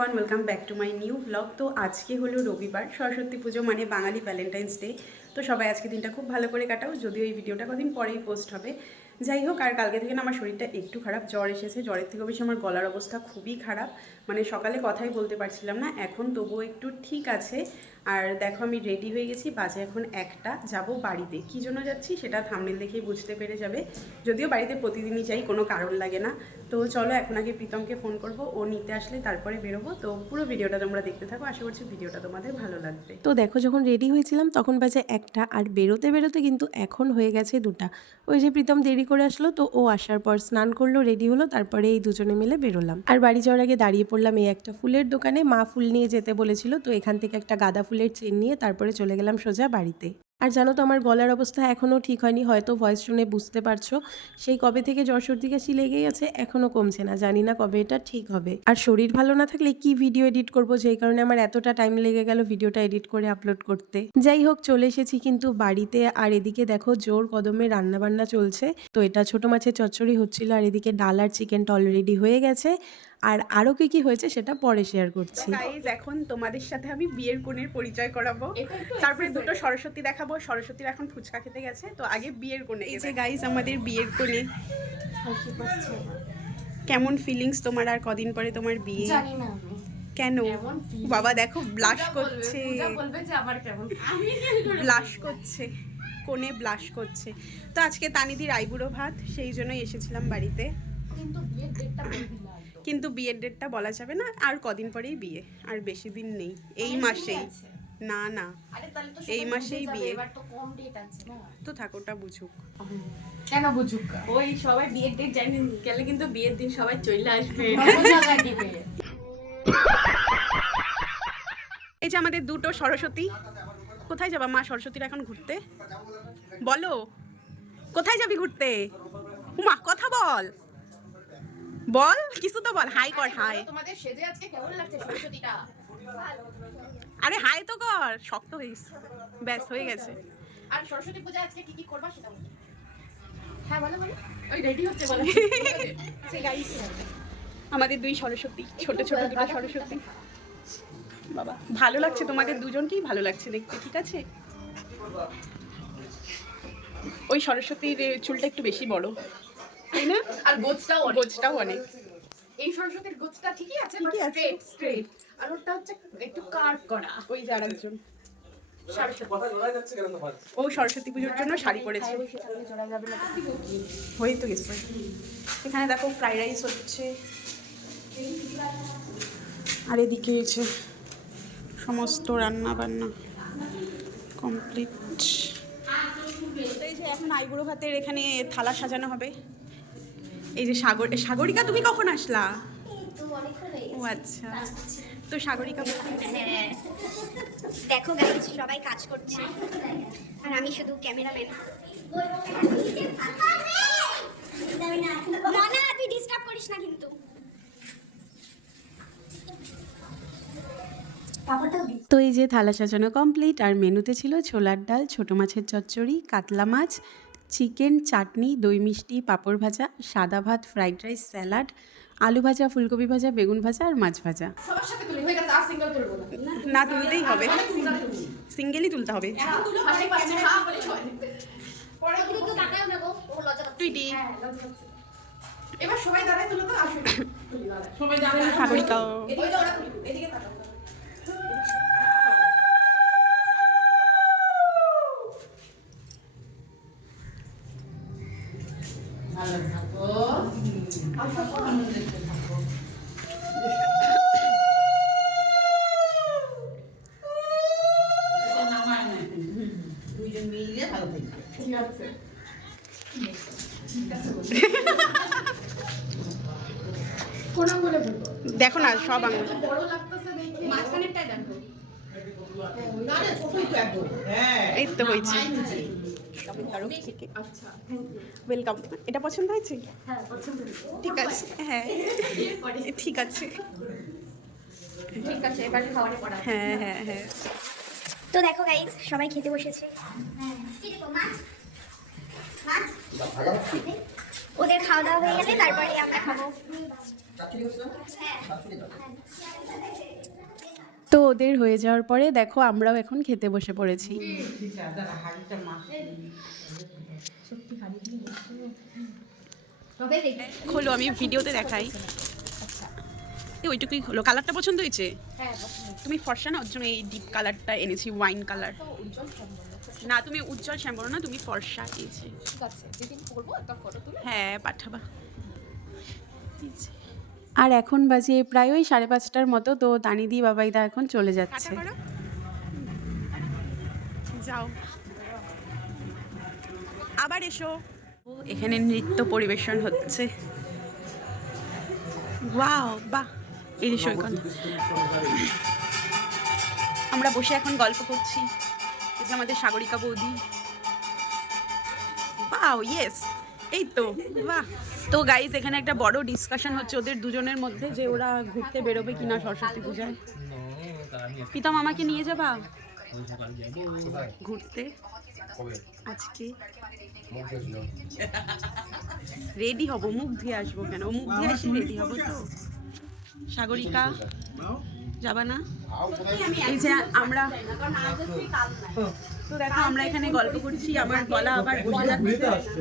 Everyone, welcome back to my new blog. তো আজকে হলো রবিবার, সরস্বতী পুজো মানে বাঙালি ভ্যালেন্টাইন্স ডে। তো সবাই আজকে দিনটা খুব ভালো করে কাটাও, যদিও এই ভিডিওটা কদিন পরেই পোস্ট হবে। যাই হোক, আর কালকে থেকে না আমার শরীরটা একটু খারাপ, জ্বর এসেছে। জ্বরের থেকেও বেশি আমার গলার অবস্থা খুবই খারাপ, মানে সকালে কথাই বলতে পারছিলাম না। এখন তবুও একটু ঠিক আছে। আর দেখো আমি রেডি হয়ে গেছি, বাজে এখন 1টা, যাব বাড়িতে। কী জন্য যাচ্ছি সেটা থাম্বনেল দেখেই বুঝতে পেরে যাবে। যদিও বাড়িতে প্রতিদিনই যাই, কোনো কারণ লাগে না। তো চলো এখন আগে প্রীতমকে ফোন করব, ও নিতে আসলে তারপরে বেরোবো। তো পুরো ভিডিওটা তোমরা দেখতে থাকো, আশা করছি ভিডিওটা তোমাদের ভালো লাগবে। তো দেখো, যখন রেডি হয়েছিলাম তখন বাজে 1টা, আর বেরোতে বেরোতে কিন্তু এখন হয়ে গেছে 2টা। ওই যে প্রীতম দেরি করে আসলো, তো ও আসার পর স্নান করলো, রেডি হলো, তারপরে এই দুজনে মিলে বেরোলাম। আর বাড়ি যাওয়ার আগে দাঁড়িয়ে পড়লাম এই একটা ফুলের দোকানে। মা ফুল নিয়ে যেতে বলেছিল, তো এখান থেকে একটা গাঁদা ফুলের চেন নিয়ে তারপরে চলে গেলাম সোজা বাড়িতে। আর জানো তো, আমার গলার অবস্থা এখনও ঠিক হয়নি, হয়তো ভয়েস শুনে বুঝতে পারছো। সেই কবে থেকে জ্বর সর্দি কাশি লেগেই আছে, এখনও কমছে না। জানি না কবে এটা ঠিক হবে। আর শরীর ভালো না থাকলে কি ভিডিও এডিট করব, যেই কারণে আমার এতটা টাইম লেগে গেল ভিডিওটা এডিট করে আপলোড করতে। যাই হোক, চলে এসেছি কিন্তু বাড়িতে। আর এদিকে দেখো জোর কদমে রান্না বান্না চলছে। তো এটা ছোট মাছের চচ্চড়ি হচ্ছিল, আর এদিকে ডাল আর চিকেনটা অলরেডি হয়ে গেছে। আর আরও কি হয়েছে সেটা পরে শেয়ার করছি। গাইজ, এখন তোমাদের সাথে আমি বিয়ের কোণের পরিচয় করাবো, তারপরে দুটো সরস্বতী দেখাবো। সরস্বতীর এখন ফুচকা খেতে গেছে, তো আগে বিয়ের কোণে। এই যে গাইজ আমাদের বিয়ের কোণে। কেমন ফিলিংস তোমার? আর কদিন পরে তোমার বিয়ে। কেন বাবা? দেখো ব্লাশ করছে, ব্লাশ করছে, কোণে ব্লাশ করছে। তো আজকে তানিদির আইবুড়ো ভাত, সেই জন্যই এসেছিলাম বাড়িতে। কিন্তু বিয়ের ডেটটা বলা যাবে না, আর কদিন পরেই বিয়ে, আর বেশি দিন নেই, এই মাসেই। না না, এই মাসেই বিয়ে। তো থাক, ওটা বুঝুক। কেন বুঝুক? ওই সবাই বিয়ের ডেট জানি গেলে কিন্তু বিয়ের দিন সবাই চলে আসবে। এই যে আমাদের দুটো সরস্বতী। কোথায় যাবা মা সরস্বতীর এখন ঘুরতে? বলো, কোথায় যাবি ঘুরতে? মা কথা বল, বল কিছু তো বল। হাই কর, হাই। তোমাদের সেজে আজকে কেমন লাগছে সরস্বতীটা? আরে হাই তো কর, শক্ত হইস। ব্যাস হয়ে গেছে। আর সরস্বতী পূজা আজকে কি করবা সেটা বলো। হ্যাঁ বলো বলো। ওই রেডি হচ্ছে বলো। গাইস, আমাদের দুই সরস্বতী, ছোট ছোট দুটো সরস্বতী। বাবা ভালো লাগছে, তোমাদের দুজনকেই ভালো লাগছে দেখতে, ঠিক আছে? ওই সরস্বতীর চুলটা একটু বেশি বড়, তাই না? আর গোছটাও গোছটাও অনেক। এই সরস্বতীর গোছটা ঠিকই আছে, ঠিকই আছে, স্ট্রেট স্ট্রেট। আর ওটা হচ্ছে একটু কার্ভ করা। ওই যে আরেকজন, সরস্বতী ও সরস্বতী পুজোর জন্য শাড়ি পরেছে। হয়ে তো গেছে। এখানে দেখো ফ্রাইড রাইস হচ্ছে, আর এদিকে হয়েছে সমস্ত রান্না বান্না কমপ্লিট। এই যে এখন আইবুড়ো ভাতের এখানে থালা সাজানো হবে। এই যে সাগরিকা, তুমি কখন আসলা? ও আচ্ছা, তো সাগরিকা হ্যাঁ, দেখো গাইস, সবাই কাজ করছে আর আমি শুধু ক্যামেরাম্যান। মনা, তুই ডিস্টার্ব করিস না কিন্তু। তো এই যে থালা সাজানো কমপ্লিট, আর মেনুতে ছিল ছোলার ডাল, ছোট মাছের চচ্চড়ি, কাতলা মাছ, চিকেন, চাটনি, দই মিষ্টি, পাঁপড় ভাজা, সাদা ভাত, ফ্রাইড রাইস, স্যালাড, আলু ভাজা, ফুলকপি ভাজা, বেগুন ভাজা আর মাছ ভাজা। সবার সাথে তুলি হয়ে গেছে, আর সিঙ্গেল তুলবো না। না তুলতেই হবে, সিঙ্গেলই তুলতে হবে। এখন তুলো, হাসি পাচ্ছে, হ্যাঁ বলে সবাই দেখবে। পরে একটু তাকাও না গো, ও লজ্জা পাচ্ছে। তুইটি হ্যাঁ লজ্জা পাচ্ছে। এবার সবাই দাঁড়ায় তুলো তো, আসুন তুলি দাঁড়ায়। সবাই দাঁড়ায়। সাগরিকাও এদিকে ওরা তুলি, এদিকে তাকাও। ভালো থাকো, আনন্দে থাকো। দুইজন মিলে ভালো থাকবে। ঠিক আছে, ঠিক আছে বলছি। কোন আঙ্গুলে বলবো? দেখো না সব আঙুল। বড় লাগতেছে দেখে মাঝখানেরটাই দেখো। না না, ছোটই তো একদম। হ্যাঁ, এই তো হয়েছে। আচ্ছা, ওয়েলকাম। এটা পছন্দ হয়েছে? হ্যাঁ পছন্দ হয়েছে। ঠিক আছে, হ্যাঁ ঠিক আছে, ঠিক আছে, এবারে খাওয়ারে পড়া। হ্যাঁ হ্যাঁ হ্যাঁ। তো দেখো গাইস, সবাই খেতে বসেছে। কি দেখো, মাছ মাছ। ওদের খাওয়া দাওয়া হয়ে গেলে তারপরে আমরা খাবো। চুরি করছো সব চুরি দাও তো ওদের হয়ে যাওয়ার পরে দেখো আমরাও এখন খেতে বসে পড়েছি। ঠিক আছে দাদা হাড়িটা মাছ তবে দেখি খোলো, আমি ভিডিওতে দেখাই। এই ওইটুকুই হলো। কালারটা পছন্দ হয়েছে? তুমি ফর্সা না, ওর জন্য এই ডিপ কালারটা এনেছি, ওয়াইন কালার। না তুমি উজ্জ্বল শ্যাম্বর না, তুমি ফর্সা এনেছি। হ্যাঁ পাঠাবা। আর এখন বাজে প্রায় ওই 5:30টার মতো, তো দানিদি বাবাইদা এখন চলে যাচ্ছে। টাটা করো। যাও, আবার এসো। এখানে নৃত্য পরিবেশন হচ্ছে। ওয়াও, বাহ, এই সৈকত। আমরা বসে এখন গল্প করছি। এই যে আমাদের সাগরিকা বৌদি। ওয়াও, ইয়েস, এই তো, বাহ। তো গাইজ এখানে একটা বড় ডিসকাশন হচ্ছে ওদের দুজনের মধ্যে যে ওরা ঘুরতে বেরোবে কিনা সরস্বতী পূজায়। প্রীতম আমাকে নিয়ে যাবা ঘুরতে আজকে? রেডি হব, মুখ ধুয়ে আসবো। কেন মুখ ধুয়ে আসি, রেডি হবো তো। সাগরিকা যাবা না? এই যে আমরা, তো দেখো আমরা এখানে গল্প করছি, আমার গলা আবার বসে যাচ্ছে।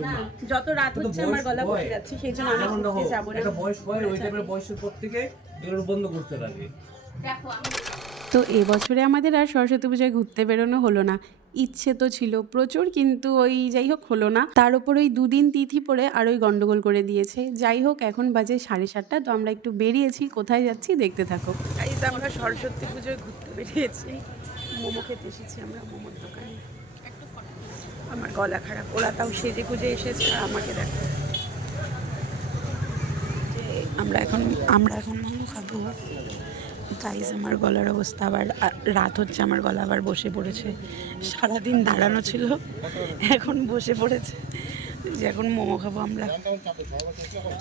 যত রাত হচ্ছে আমার গলা বসে যাচ্ছে, সেই জন্য আমি ঘুরতে যাবো না। একটা বয়স হয়, ওই টাইপের বয়সের পর থেকে এগুলো বন্ধ করতে লাগে। তো এবছরে আমাদের আর সরস্বতী পূজায় ঘুরতে বেরোনো হলো না। ইচ্ছে তো ছিল প্রচুর, কিন্তু ওই যাই হোক হলো না। তার উপর ওই 2 দিন তিথি পড়ে আর ওই গন্ডগোল করে দিয়েছে। যাই হোক এখন বাজে 7:30, তো আমরা একটু বেরিয়েছি। কোথায় যাচ্ছি দেখতে থাকো। গাইজ আমরা সরস্বতী পুজোয় ঘুরতে বেরিয়েছি, মোমো খেতে এসেছি আমরা মোমোর দোকানে। আমার গলা খারাপ, ওরা তাও সেজে গুজে এসেছে আর আমাকে দেখো। আমরা এখন মোমো খাবো। গাইজ আমার গলার অবস্থা, আবার রাত হচ্ছে, আমার গলা আবার বসে পড়েছে। সারাদিন দাঁড়ানো ছিল, এখন বসে পড়েছে। যে এখন মোমো খাবো আমরা,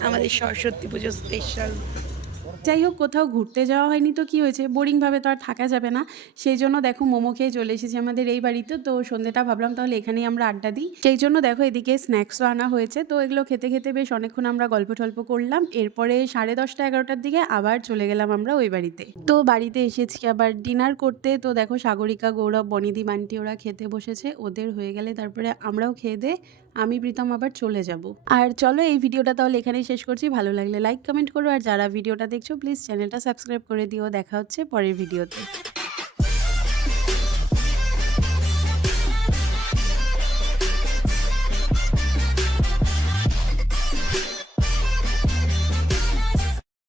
আমাদের সরস্বতী পুজো স্পেশাল। যাই হোক কোথাও ঘুরতে যাওয়া হয়নি তো কি হয়েছে, বোরিংভাবে তো আর থাকা যাবে না। সেই জন্য দেখো মোমো খেয়ে চলে এসেছি আমাদের এই বাড়িতে। তো সন্ধ্যেটা ভাবলাম তাহলে এখানেই আমরা আড্ডা দিই। সেই জন্য দেখো এদিকে স্ন্যাক্সও আনা হয়েছে। তো এগুলো খেতে খেতে বেশ অনেকক্ষণ আমরা গল্প টল্প করলাম। এরপরে 10:30 11টার দিকে আবার চলে গেলাম আমরা ওই বাড়িতে। তো বাড়িতে এসেছি আবার ডিনার করতে। তো দেখো সাগরিকা, গৌরব, বনিদি, মান্টি ওরা খেতে বসেছে। ওদের হয়ে গেলে তারপরে আমরাও খেয়ে দে আমি প্রীতম আবার চলে যাব। আর চলো এই ভিডিওটা তাহলে এখানেই শেষ করছি। ভালো লাগলে লাইক কমেন্ট করো, আর যারা ভিডিওটা দেখছো প্লিজ চ্যানেলটা সাবস্ক্রাইব করে দিও। দেখা হচ্ছে পরের ভিডিওতে।